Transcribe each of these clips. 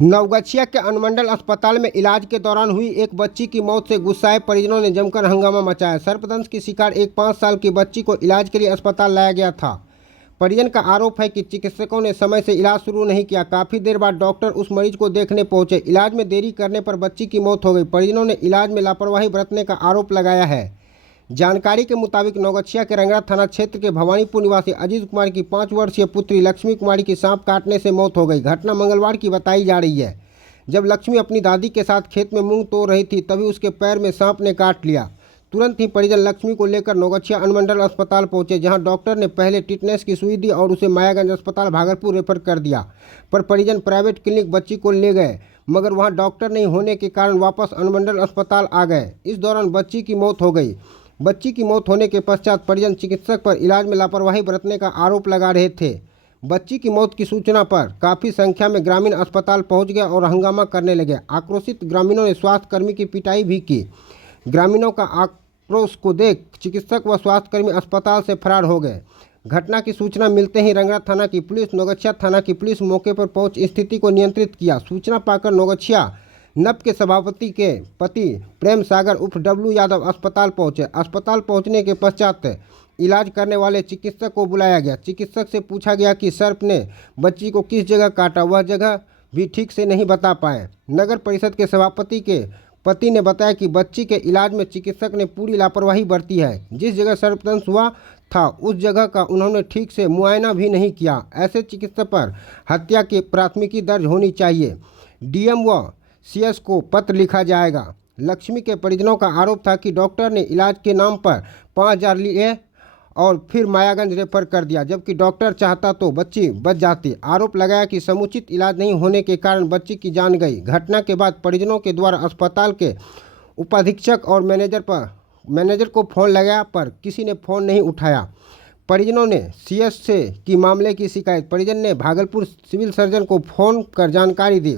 नवगछिया के अनुमंडल अस्पताल में इलाज के दौरान हुई एक बच्ची की मौत से गुस्साए परिजनों ने जमकर हंगामा मचाया। सर्पदंश की शिकार एक 5 साल की बच्ची को इलाज के लिए अस्पताल लाया गया था। परिजन का आरोप है कि चिकित्सकों ने समय से इलाज शुरू नहीं किया। काफ़ी देर बाद डॉक्टर उस मरीज को देखने पहुंचे। इलाज में देरी करने पर बच्ची की मौत हो गई। परिजनों ने इलाज में लापरवाही बरतने का आरोप लगाया है। जानकारी के मुताबिक नवगछिया के रंगरा थाना क्षेत्र के भवानीपुर निवासी अजीत कुमार की 5 वर्षीय पुत्री लक्ष्मी कुमारी की सांप काटने से मौत हो गई। घटना मंगलवार की बताई जा रही है। जब लक्ष्मी अपनी दादी के साथ खेत में मूंग तोड़ रही थी तभी उसके पैर में सांप ने काट लिया। तुरंत ही परिजन लक्ष्मी को लेकर नवगछिया अनुमंडल अस्पताल पहुंचे, जहां डॉक्टर ने पहले टिटनेस की सुई दी और उसे मायागंज अस्पताल भागलपुर रेफर कर दिया। पर परिजन प्राइवेट क्लिनिक बच्ची को ले गए, मगर वहां डॉक्टर नहीं होने के कारण वापस अनुमंडल अस्पताल आ गए। इस दौरान बच्ची की मौत हो गई। बच्ची की मौत होने के पश्चात परिजन चिकित्सक पर इलाज में लापरवाही बरतने का आरोप लगा रहे थे। बच्ची की मौत की सूचना पर काफ़ी संख्या में ग्रामीण अस्पताल पहुंच गए और हंगामा करने लगे। आक्रोशित ग्रामीणों ने स्वास्थ्यकर्मी की पिटाई भी की। ग्रामीणों का आक्रोश को देख चिकित्सक व स्वास्थ्यकर्मी अस्पताल से फरार हो गए। घटना की सूचना मिलते ही रंगरा थाना की पुलिस, नवगछिया थाना की पुलिस मौके पर पहुंच स्थिति को नियंत्रित किया। सूचना पाकर नवगछिया नप के सभापति के पति प्रेम सागर उर्फ डब्लू यादव अस्पताल पहुंचे। अस्पताल पहुंचने के पश्चात इलाज करने वाले चिकित्सक को बुलाया गया। चिकित्सक से पूछा गया कि सर्प ने बच्ची को किस जगह काटा। वह जगह भी ठीक से नहीं बता पाए। नगर परिषद के सभापति के पति ने बताया कि बच्ची के इलाज में चिकित्सक ने पूरी लापरवाही बरती है। जिस जगह सर्पदंश हुआ था उस जगह का उन्होंने ठीक से मुआयना भी नहीं किया। ऐसे चिकित्सक पर हत्या की प्राथमिकी दर्ज होनी चाहिए। डीएम व सीएस को पत्र लिखा जाएगा। लक्ष्मी के परिजनों का आरोप था कि डॉक्टर ने इलाज के नाम पर 5,000 लिए और फिर मायागंज रेफर कर दिया, जबकि डॉक्टर चाहता तो बच्ची बच जाती। आरोप लगाया कि समुचित इलाज नहीं होने के कारण बच्ची की जान गई। घटना के बाद परिजनों के द्वारा अस्पताल के उपाधीक्षक और मैनेजर को फ़ोन लगाया पर किसी ने फ़ोन नहीं उठाया। परिजनों ने सीएस से की मामले की शिकायत। परिजन ने भागलपुर सिविल सर्जन को फ़ोन कर जानकारी दी।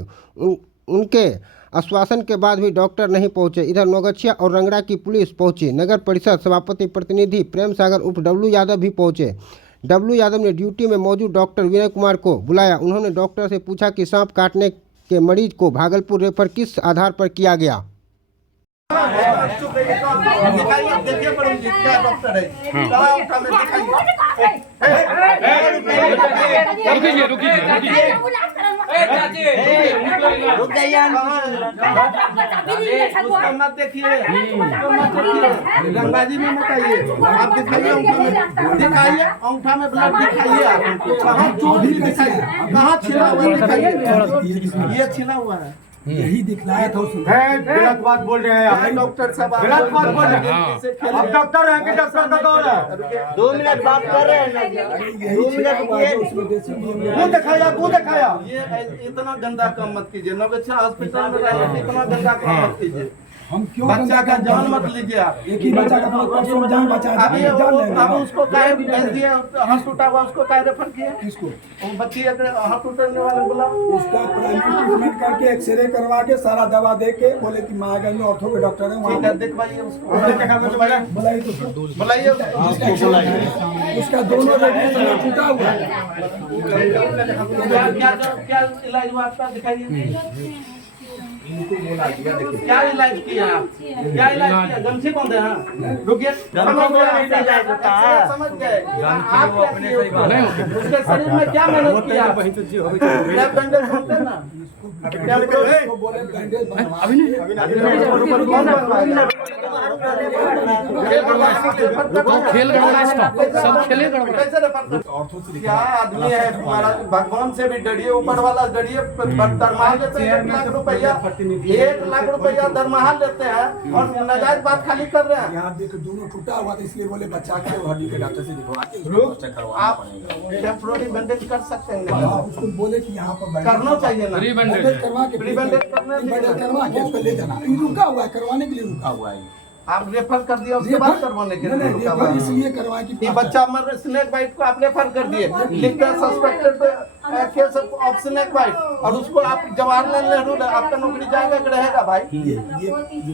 उनके आश्वासन के बाद भी डॉक्टर नहीं पहुंचे। इधर नवगछिया और रंगरा की पुलिस पहुंची। नगर परिषद सभापति प्रतिनिधि प्रेम सागर उर्फ डब्लू यादव भी पहुंचे। डब्लू यादव ने ड्यूटी में मौजूद डॉक्टर विनय कुमार को बुलाया। उन्होंने डॉक्टर से पूछा कि सांप काटने के मरीज को भागलपुर रेफर किस आधार पर किया गया। रुक जाइए, मत देखिए, गंगाजी में मत आइए। आप दिखाइए, अंगूठा में ब्लड दिखाइए। आप कहाँ चोट दिखाइए, कहाँ छिला हुआ दिखाइए। ये छिला हुआ है, यही दिखलाया था उसने। गलत बात बोल रहे हैं आप डॉक्टर साहब, गलत बात बोल रहे हैं। अब डॉक्टर है कि डॉक्टर का दौर है? 2 मिनट बात कर रहे हैं। 2 मिनट वो दिखाया। ये इतना गंदा काम मत कीजिए। नवगछिया हॉस्पिटल में रहने इतना गंदा काम मत कीजिए। हम क्यों बच्चा का जान मत लीजिए आप। एक ही बच्चा का परसों जान बचा अभी अब उसको काहे भेज दिए, हाथ टूटा हुआ उसको काहे रेफर किए? किसको? वो बच्ची हाथ टूटने वाले बोला उसका प्राइमरी ट्रीटमेंट करके एक्सरे करवा के सारा दवा दे के बोले कि मायागंज में ऑर्थो के डॉक्टर है वहाँ दिखवाइए उसको। बुलाइए तो बुलाइए उसका दोनों रेडिएशन टूटा हुआ है। क्या इलाज हुआ आपका? दिखाइए क्या इलाज किया? क्या इलाज किया? गमछी बांधे हैं? रुकिए, समझ गए आप उसके शरीर में क्या मेहनत किया? बैंडेज होते ना, क्या आदमी है हमारा? भगवान से भी डरिए, ऊपर वाला डरिए। दरमाहा लेते हैं 1 लाख रुपया, 1 लाख रुपया दरमाहा लेते हैं और नाजायज बात खाली कर रहे हैं। यहाँ देख दोनों टूटा हुआ था, इसलिए बोले बच्चा के हड्डी के डॉक्टर से दिखवा। आप टेम्पोररी बैंडेज कर सकते हैं। उसको बोले कि यहाँ पर करना चाहिए ना, करवा के उसको ले जाना। रुका हुआ है, करवाने के लिए रुका हुआ है। आप रेफर कर दिया, उसके बाद करवाने के लिए इसलिए करवा कि ये बच्चा मर स्नेक बाइट को आप रेफर कर दिए, लिखकर suspected case of snake bite, और उसको आप जवाहरलाल नेहरू आपका नौकरी जाएगा कि रहेगा भाई? ये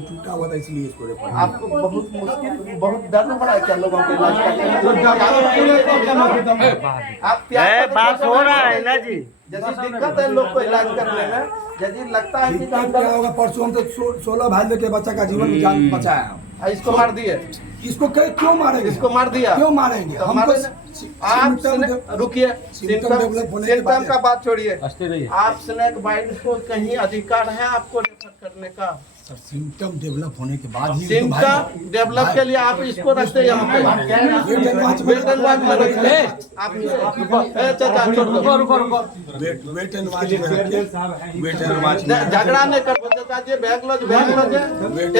टूटा हुआ था इसलिए इसको रेफर। आपको बहुत मुश्किल, बहुत दर्द पड़ा है क्या लोगों के इलाज करने में? आप बात हो रहा है ना जी, जैसी दिक्कत है लोग को इलाज करने में, यदि लगता है कि दिक्कत क्या होगा, परसों हम तो 16 भाई लेके बच्चा का जीवन जान बचाया। इसको मार दिए, इसको क्यों मारेंगे? इसको मार दिया, क्यों मारेंगे? तो हमको आप रुकिए, सिम्टम डेवलप होने के सिम्टम बाद का बात छोड़िए। आप स्नेक बाइट को कहीं अधिकार है आपको रेफर करने का? सिम्टम डेवलप होने के बाद ही सिम्टम डेवलप के लिए आप इसको रखते हैं यहाँ पे, वेट एंड वॉच में रखते हैं आप। चाचा छोड़ दो, वेट एंड वॉच में रखिए, वेट एंड वॉच में झगड़ा नहीं करबो चाचा जी, बैग लो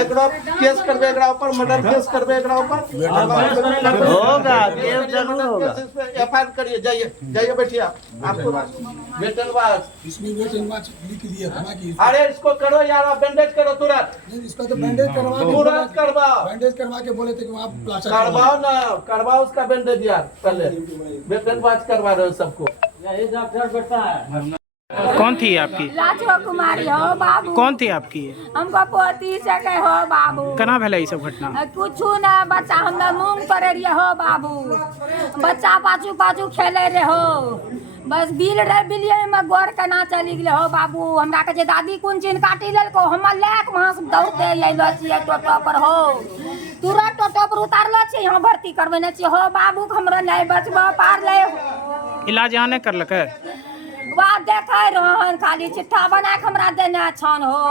एकरो केस करबे, एकरा ऊपर मर्डर केस करबे, एकरा ऊपर होगा, केस जरूर होगा, एफआईआर करिए, जाइए बैठिए आपको वेट एंड वॉच, इसमें वेट एंड वॉच लिख दिया था कि अरे इसको करो यार, बैंडेज करो तुरंत, नहीं, इसका तो बैंडेज करवा के तुरंत करवाओ, बैंडेज करवा के बोले थे कि वहाँ प्लास्टर करवाओ ना, करवाओ उसका बैंडेज यार, पहले वेट एंड वॉच करवा रहे हो सबको। कौन थी आपकी? लाजो कुमारी हो बाबू। कौन थी आपकी? हमको पोती से के हो बाबू। कना भेलै ई सब घटना? कुछ ना, बच्चा हमरा मूंग पड़े रहे हो बाबू, बच्चा पाछू पाछू खेले रहे हो, बस बिलिये में गोर केना चली गए हो बाबू। हमरा के जे दादी कुन चीन काटी लेलको, हम लेक वहां से दौड़ते अइलो छियै टोटो पर हो, तुरंत टोटो पर उतारलो छी, यहाँ भर्ती करबेने छी हो बाबू, हमरा नहीं बचबा पार ले। इलाज यहाँ नहीं करलकै? बात देखे रहन, खाली चिट्ठा बना के हमरा देने छन हो,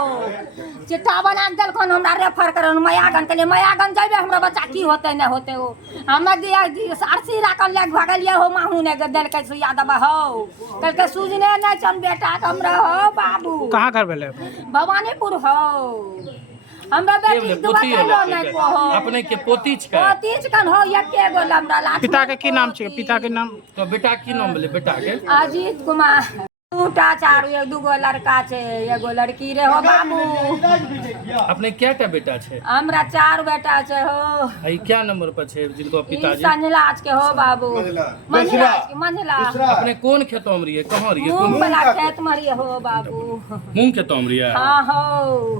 चिट्ठा बना के देलखन, हमरा रेफर करन मयागन के लिए, मयागन जेबे हमरा बच्चा की होते नहीं होते हो, हम दिया आरसी राखल ले भागलिए हो, माहू ने देलकै सुइया दवा हो, कहलकै सूजने नहीं छन बेटा के हमरा हो बाबू। कहाँ घर भेलै? भवानीपुर हो, हमरा बेटी दुआ चलो नहीं को हो, अपने के पोती छै? पोती छकन हो, एके गो हमरा लाज। पिता के की नाम छै? पिता के नाम? तो बेटा की नाम भेलै बेटा के? अजीत कुमार। दूटा चारू, एक दूगो लड़का छै, एगो लड़की रे हो बाबू। अपने क्या बेटा छै? हमरा 4 बेटा छै हो। आई क्या नंबर पर छै जिनको पिताजी? संजलाज के हो बाबू, मंझला। अपने कौन खेतों में रहिए, कहाँ रहिए? मूंग वाला खेत में रहिए हो बाबू। मूंग खेतों में रहिए? हाँ हो,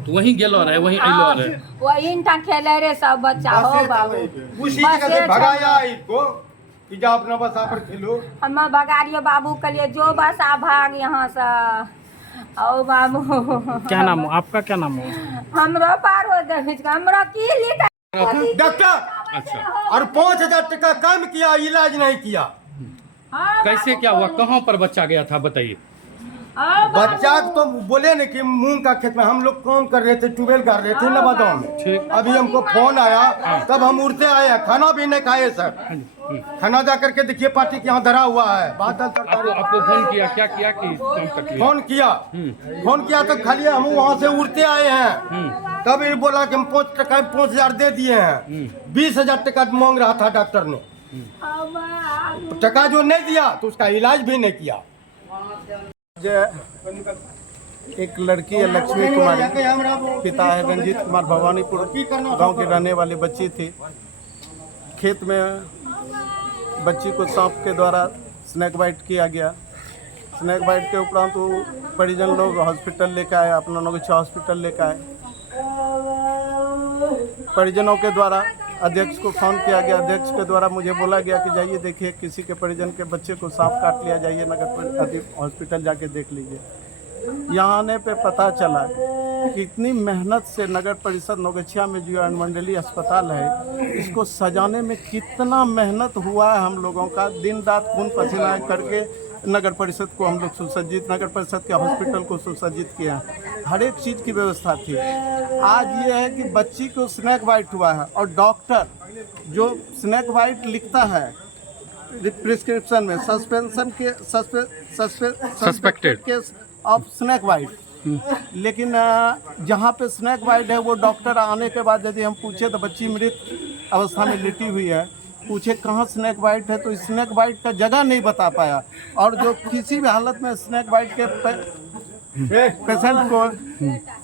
तो वहीं गेलो रहे, वहीं अइलो रहे? वही टा खेले रे सब बच्चा हो बाबू। उसी जगह से भगाया इसको कि जा अपना बसा पर खेलो। हम भगारियो बाबू के लिए, जो बसा भाग यहाँ से ओ बाबू। क्या नाम हो आपका? क्या नाम हो? हमरो पारो देख, हमरा की लिख डॉक्टर अच्छा, और 5,000 टका कम किया, इलाज नहीं किया। कैसे क्या हुआ, कहाँ पर बच्चा गया था बताइए? बच्चा तो बोले न कि मूंग का खेत में हम लोग काम कर रहे थे, ट्यूबवेल कर रहे थे नवादा में। ठीक। अभी हमको फोन आया, तब हम उड़ते आए, खाना भी नहीं खाए सर। खाना जा करके देखिए पार्टी के यहाँ धरा हुआ है, बादल सरकार। आपको फोन किया, क्या किया कि काम तक लिया? फोन किया तो खाली हम वहाँ से उड़ते आए हैं, तब ये बोला कि हम 5,000 दे दिए हैं। 20,000 टका मांग रहा था डॉक्टर ने, टका जो नहीं दिया तो उसका इलाज भी नहीं किया। एक लड़की है लक्ष्मी कुमारी, पिता है रंजीत कुमार, भवानीपुर गांव के रहने वाली बच्ची थी। खेत में बच्ची को सांप के द्वारा स्नेक बाइट किया गया। स्नेक बाइट के उपरांत वो परिजन लोग हॉस्पिटल लेकर आए, अपना नगीचा हॉस्पिटल लेकर आए। परिजनों के द्वारा अध्यक्ष को फोन किया गया, अध्यक्ष के द्वारा मुझे बोला गया कि जाइए देखिए किसी के परिजन के बच्चे को सांप काट लिया, जाइए नगर हॉस्पिटल जाके देख लीजिए। यहाँ आने पे पता चला कि इतनी मेहनत से नगर परिषद नौगछिया में जो अनुमंडलीय अस्पताल है, इसको सजाने में कितना मेहनत हुआ है हम लोगों का, दिन रात खून पसीना करके नगर परिषद को हम लोग सुसज्जित, नगर परिषद के हॉस्पिटल को सुसज्जित किया, हर एक चीज़ की व्यवस्था थी। आज ये है कि बच्ची को स्नेक बाइट हुआ है और डॉक्टर जो स्नेक बाइट लिखता है प्रिस्क्रिप्शन में सस्पेंशन के suspected case of snake bite, लेकिन जहाँ पे स्नेक बाइट है वो डॉक्टर आने के बाद यदि हम पूछे तो बच्ची मृत अवस्था में लेटी हुई है, पूछे कहाँ स्नेक बाइट है तो स्नेक बाइट का जगह नहीं बता पाया। और जो किसी भी हालत में स्नेक बाइट के पेशेंट को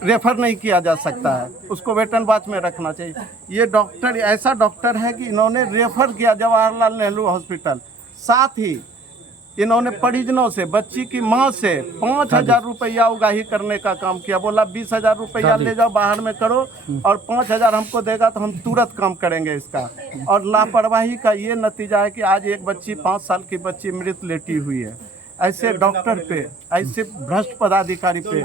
रेफर नहीं किया जा सकता है, उसको वेट एंड वॉच में रखना चाहिए। ये डॉक्टर ऐसा डॉक्टर है कि इन्होंने रेफर किया जवाहरलाल नेहरू हॉस्पिटल, साथ ही इन्होंने परिजनों से, बच्ची की माँ से 5,000 रुपया उगाही करने का काम किया। बोला 20,000 रुपया ले जाओ बाहर में करो और 5,000 हमको देगा तो हम तुरंत काम करेंगे इसका। और लापरवाही का ये नतीजा है कि आज एक बच्ची 5 साल की बच्ची मृत लेटी हुई है। ऐसे डॉक्टर पे, ऐसे भ्रष्ट पदाधिकारी पे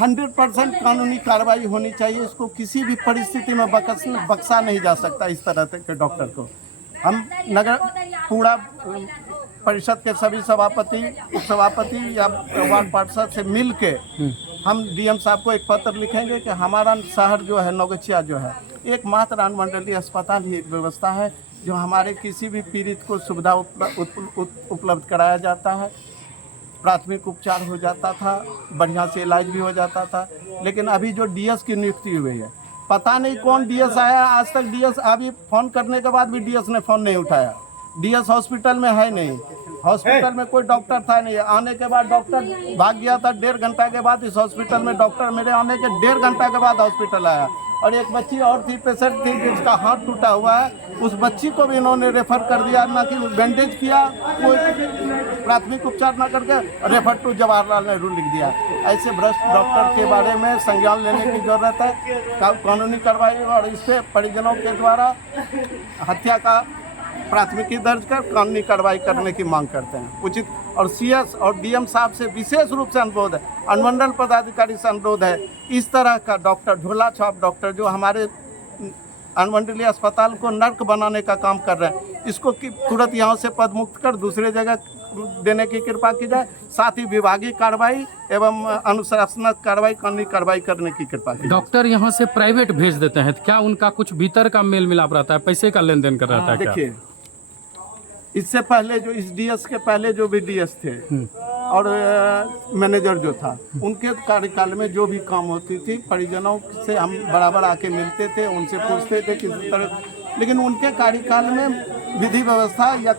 100% कानूनी कार्रवाई होनी चाहिए। इसको किसी भी परिस्थिति में बख्शा नहीं जा सकता इस तरह के डॉक्टर को। हम नगर पूरा परिषद के सभी सभापति, उपसभापति या वार्ड पार्षद से मिल के हम डीएम साहब को एक पत्र लिखेंगे कि हमारा शहर जो है नौगछिया जो है एकमात्र अनुमंडलीय अस्पताल ही एक व्यवस्था है जो हमारे किसी भी पीड़ित को सुविधा उपलब्ध कराया जाता है। प्राथमिक उपचार हो जाता था, बढ़िया से इलाज भी हो जाता था। लेकिन अभी जो डीएस की नियुक्ति हुई है, पता नहीं कौन डीएस आया, आज तक डीएस, अभी फ़ोन करने के बाद भी डीएस ने फ़ोन नहीं उठाया। डीएस हॉस्पिटल में है नहीं, हॉस्पिटल में कोई डॉक्टर था नहीं। आने के बाद डॉक्टर भाग गया था। 1.5 घंटा के बाद इस हॉस्पिटल में डॉक्टर, मेरे आने के 1.5 घंटा के बाद हॉस्पिटल आया। और एक बच्ची और थी, पेशेंट थी जिसका हाथ टूटा हुआ है, उस बच्ची को भी इन्होंने रेफर कर दिया, ना कि बैंडेज किया, कोई प्राथमिक उपचार ना करके रेफर टू जवाहरलाल नेहरू लिख दिया। ऐसे भ्रष्ट डॉक्टर के बारे में संज्ञान लेने की जरूरत है, कानूनी कार्रवाई, और इस पर परिजनों के द्वारा हत्या का प्राथमिकी दर्ज कर कानूनी कार्रवाई करने की मांग करते हैं उचित। और सीएस और डीएम साहब से विशेष रूप से अनुरोध है, अनुमंडल पदाधिकारी से अनुरोध है, इस तरह का डॉक्टर, झोला छाप डॉक्टर जो हमारे अनुमंडलीय अस्पताल को नर्क बनाने का काम कर रहे हैं, इसको तुरंत यहाँ से पद मुक्त कर दूसरे जगह देने की कृपा की जाए। साथ ही विभागीय कार्रवाई एवं अनुशासनात्मक कार्रवाई, कानूनी कार्रवाई करने की कृपा की। डॉक्टर यहाँ से प्राइवेट भेज देते हैं, क्या उनका कुछ भीतर का मेल मिलाप रहता है, पैसे का लेन देन कर रहता है क्या? देखिए, इससे पहले जो इस डीएस के पहले जो भी डीएस थे और मैनेजर जो था, उनके कार्यकाल में जो भी काम होती थी, परिजनों से हम बराबर आके मिलते थे, उनसे पूछते थे किस तरह, लेकिन उनके कार्यकाल में विधि व्यवस्था या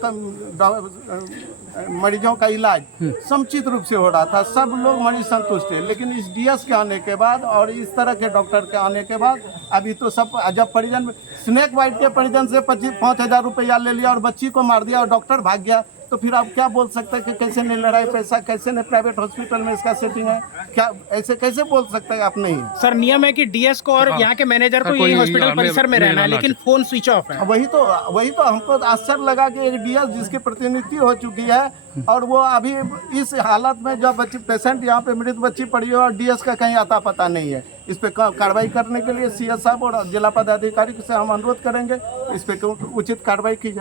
मरीजों का इलाज समुचित रूप से हो रहा था, सब लोग मरीज संतुष्ट थे। लेकिन इस डीएस के आने के बाद और इस तरह के डॉक्टर के आने के बाद अभी तो सब, जब परिजन स्नेक बाइट के परिजन से 5,000 रुपया ले लिया और बच्ची को मार दिया और डॉक्टर भाग गया, तो फिर आप क्या बोल सकते हैं कि कैसे नहीं लड़ाई पैसा, कैसे नहीं प्राइवेट हॉस्पिटल में इसका सेटिंग है, क्या ऐसे कैसे बोल सकते हैं आप? नहीं है सर, नियम है कि डीएस को और यहाँ के मैनेजर को यही हॉस्पिटल परिसर में रहना है, लेकिन फोन स्विच ऑफ है। वही तो हमको आश्चर्य लगा कि एक डीएस जिसकी प्रतिनिधि हो चुकी है और वो अभी इस हालत में जब बच्ची पेशेंट यहाँ पे मृत बच्ची पड़ी है और डीएस का कहीं आता पता नहीं है। इस पे कार्रवाई करने के लिए सीएस साहब और जिला पदाधिकारी से हम अनुरोध करेंगे, इस पे उचित कार्रवाई की जाए।